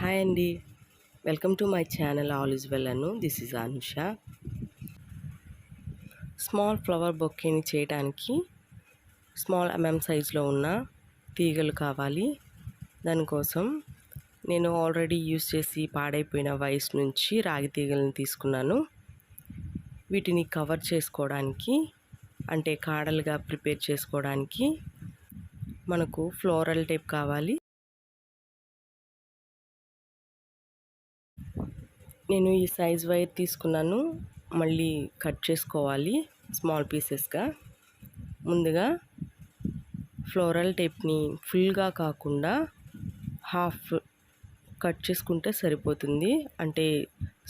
హాయ్ అండి. Welcome to my channel all is well Anu. This is Anusha. Small flower బొకేని చేయడానికి స్మాల్ సైజులో ఉన్న తీగలు కావాలి. దానికోసం నేను ఆల్రెడీ యూస్ చేసి పాడైపోయిన వైస్ నుంచి రాగి తీగలను తీసుకున్నాను. వీటిని కవర్ చేసుకోవడానికి అంటే కాడలుగా ప్రిపేర్ చేసుకోవడానికి మనకు ఫ్లోరల్ టేప్ కావాలి. నేను ఈ సైజ్ వైర్ తీసుకున్నాను. మళ్ళీ కట్ చేసుకోవాలి స్మాల్ పీసెస్గా. ముందుగా ఫ్లోరల్ టేప్ని ఫుల్గా కాకుండా హాఫ్ కట్ చేసుకుంటే సరిపోతుంది. అంటే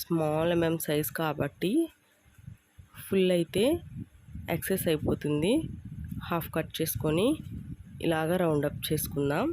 స్మాల్ సైజ్ కాబట్టి ఫుల్ అయితే ఎక్సెస్ అయిపోతుంది. హాఫ్ కట్ చేసుకొని ఇలాగ రౌండప్ చేసుకుందాం.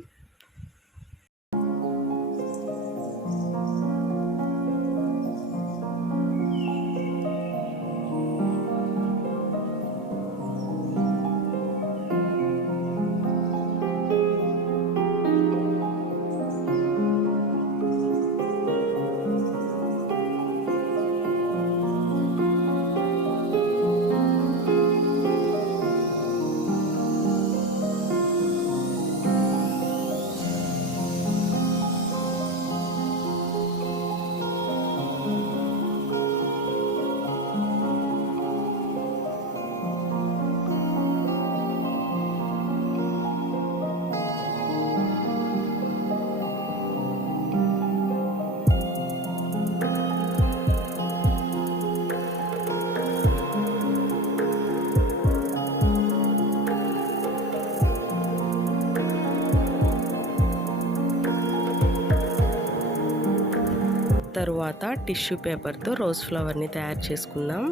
తరువాత టిష్యూ పేపర్తో రోజ్ ఫ్లవర్ని తయారు చేసుకుందాం.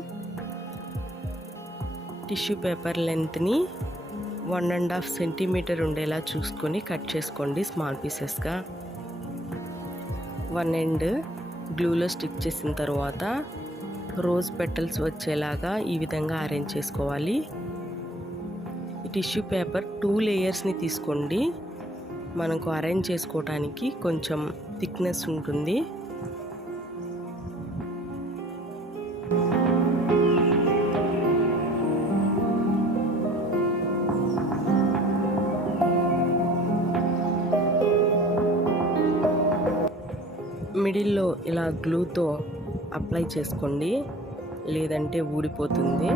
టిష్యూ పేపర్ లెంత్ని 1.5 సెంటీమీటర్ ఉండేలా చూసుకొని కట్ చేసుకోండి స్మాల్ పీసెస్గా. వన్ ఎండ్ గ్లూలో స్టిక్ చేసిన తర్వాత రోజ్ పెటల్స్ వచ్చేలాగా ఈ విధంగా అరేంజ్ చేసుకోవాలి. ఈ టిష్యూ పేపర్ 2 లేయర్స్ని తీసుకోండి. మనకు అరేంజ్ చేసుకోవడానికి కొంచెం థిక్నెస్ ఉంటుంది. మిడిల్లో ఇలా గ్లూతో అప్లై చేసుకోండి, లేదంటే ఊడిపోతుంది.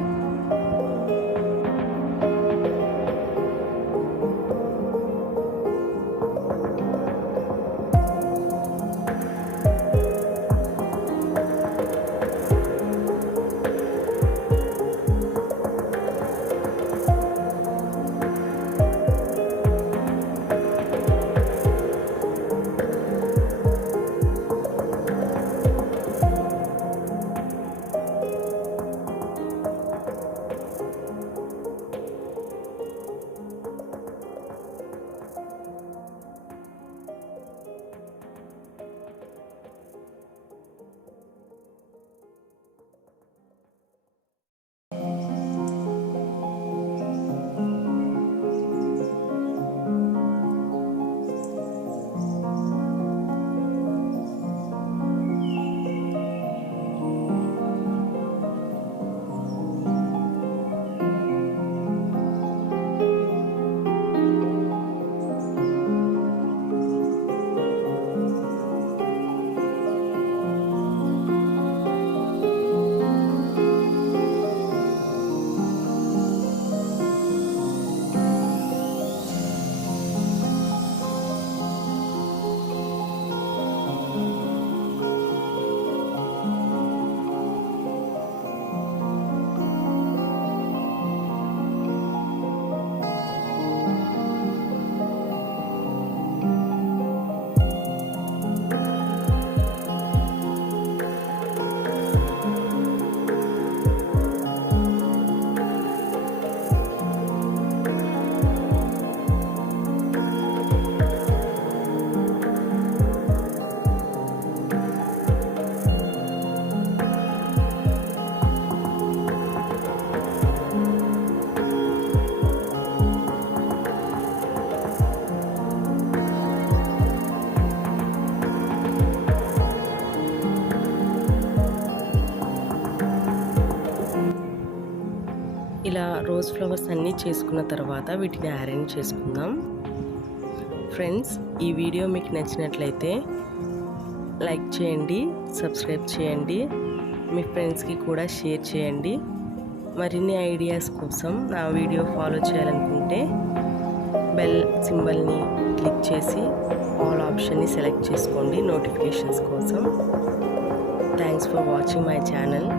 రోజ్ ఫ్లవర్స్ అన్నీ చేసుకున్న తర్వాత వీటిని అరేంజ్ చేసుకుందాం. ఫ్రెండ్స్, ఈ వీడియో మీకు నచ్చినట్లయితే లైక్ చేయండి, సబ్స్క్రైబ్ చేయండి, మీ ఫ్రెండ్స్కి కూడా షేర్ చేయండి. మరిన్ని ఐడియాస్ కోసం నా వీడియో ఫాలో చేయాలనుకుంటే బెల్ సింబల్ని క్లిక్ చేసి ఆల్ ఆప్షన్ని సెలెక్ట్ చేసుకోండి నోటిఫికేషన్స్ కోసం. Thanks for watching my channel.